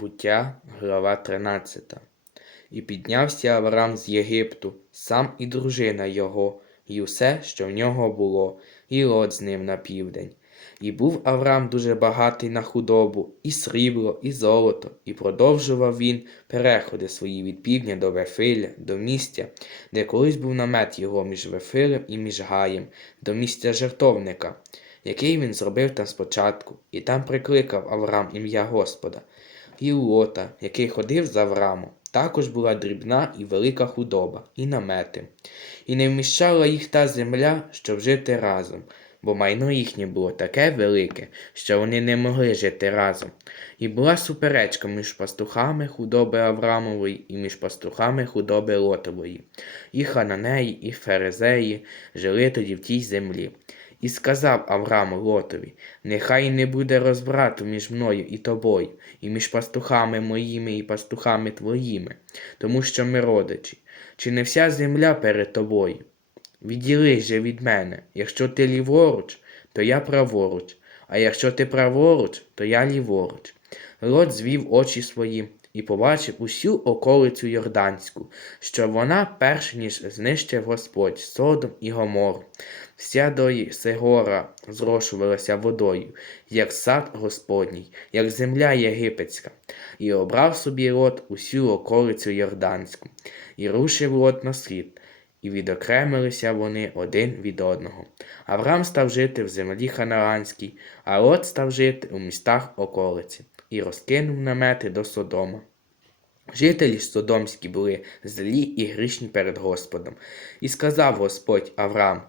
Буття, глава 13. І піднявся Авраам з Єгипту, сам і дружина його, і усе, що в нього було, і лот з ним на південь. І був Авраам дуже багатий на худобу, і срібло, і золото, і продовжував він переходи свої від півдня до Вефиля, до місця, де колись був намет його між Вефилем і між Гаєм, до місця жертовника, який він зробив там спочатку, і там прикликав Авраам ім'я Господа. І Лота, який ходив за Авраамом, також була дрібна і велика худоба, і намети. І не вміщала їх та земля, щоб жити разом, бо майно їхнє було таке велике, що вони не могли жити разом. І була суперечка між пастухами худоби Аврамової і між пастухами худоби Лотової. І хананеї, і ферезеї жили тоді в тій землі. І сказав Авраам Лотові, нехай не буде розбрату між мною і тобою, і між пастухами моїми і пастухами твоїми, тому що ми родичі. Чи не вся земля перед тобою? Відділись же від мене, якщо ти ліворуч, то я праворуч, а якщо ти праворуч, то я ліворуч. Лот звів очі свої і побачив усю околицю Йорданську, що вона перш ніж знищив Господь Содом і Гомору. Вся до Сегора зрошувалася водою, як сад Господній, як земля єгипетська, і обрав собі Лот усю околицю Йорданську, і рушив Лот на схід, і відокремилися вони один від одного. Авраам став жити в землі Ханаанській, а Лот став жити у містах околиці, і розкинув намети до Содома. Жителі Содомські були злі і грішні перед Господом. І сказав Господь Аврааму,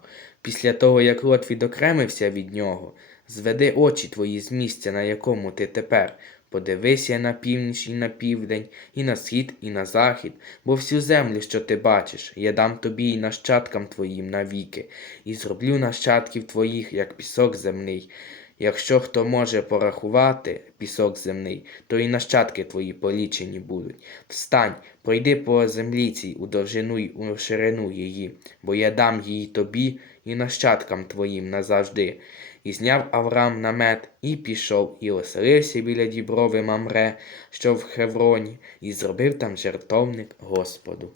після того, як Лот відокремився від нього, зведи очі твої з місця, на якому ти тепер, подивися на північ і на південь, і на схід, і на захід, бо всю землю, що ти бачиш, я дам тобі і нащадкам твоїм навіки, і зроблю нащадків твоїх, як пісок земний. Якщо хто може порахувати пісок земний, то і нащадки твої полічені будуть. Встань, пройди по землі цій у довжину й у ширину її, бо я дам її тобі і нащадкам твоїм назавжди. І зняв Авраам намет, і пішов, і оселився біля діброви Мамре, що в Хевроні, і зробив там жертовник Господу.